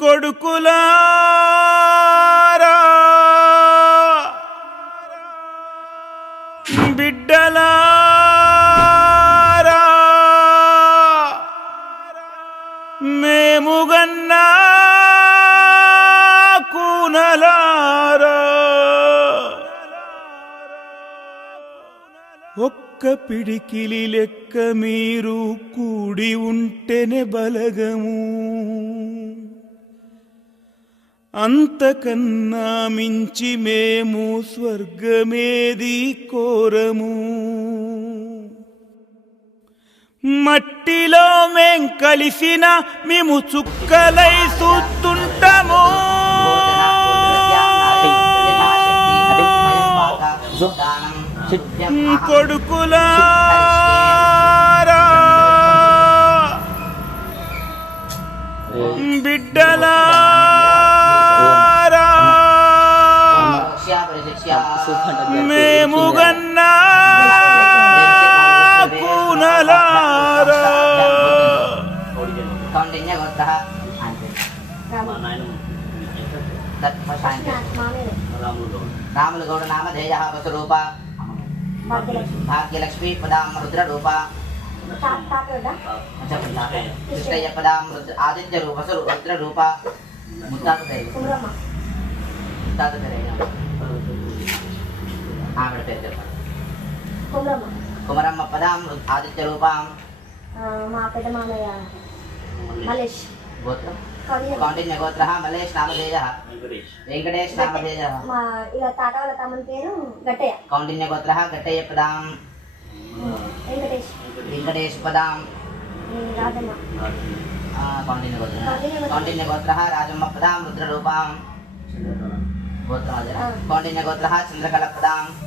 కొడుకులారా. బిడ్డలారా. మేము కూనలారా. ఒక్క పిడికిలి లెక్క మీరు కూడి ఉంటేనే బలగము. అంతకన్నా మించి మేము స్వర్గమేది కోరము. మట్టిలో మేం కలిసిన మేము చుక్కలై చూస్తుంటాము. కొడుకులారా బిడ్డలారా రాములు గౌడ నామధేయ వసురూప భాగ్యలక్ష్మి పదాం రుద్రరూప కృష్ణయ్య పదాం ఆదిత్య రూప. రుద్రరూప ముత్తాత పేరు ముత్తాత పేరు ఆవిడ పేరు చెప్పండి కుమరమ్మ పదాం ఆదిత్య రూపం. మా పెద్ద మామయ్య. మలేష్ గోత్రం. కౌండిన్య గోత్ర మల్లేష్ నామధేయ వెంకటేష్. నామధేయ మా ఇక తాత వాళ్ళ తమ్ముని పేరు గట్టయ్య. కౌండిన్య గోత్ర గట్టయ్య పదాం. వెంకటేష్. వెంకటేష్ పదాం. రాజమ్మ. కౌండిన్య గోత్ర కౌండిన్య గోత్ర. రాజమ్మ పదాం రుద్రరూపం. గోత్రం. కౌండిన్య గోత్ర చంద్రకళ పదాం.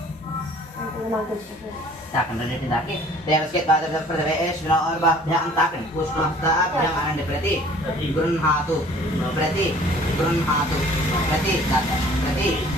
ساقن رجعت ذاك ليس كت بعد ذكر دعيش من أربع بيان تاكن كوش مفتا بيان عند برتي برن هاتو برتي برن هاتو برتي ذاك برتي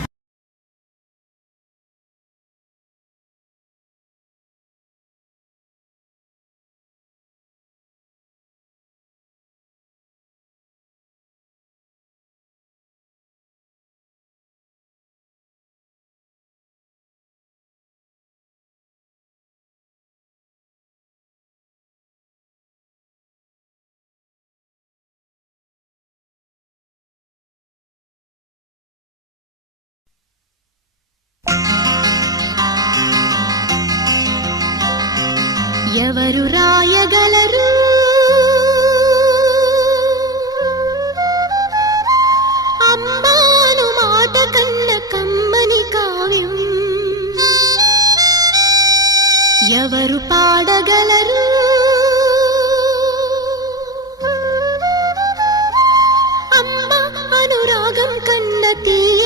ఎవరు రాయగలరు? అంబాను మాట కన్న కమ్మని కావ్యం. ఎవరు పాడగలరు? అంబా అనురాగం కన్న తీ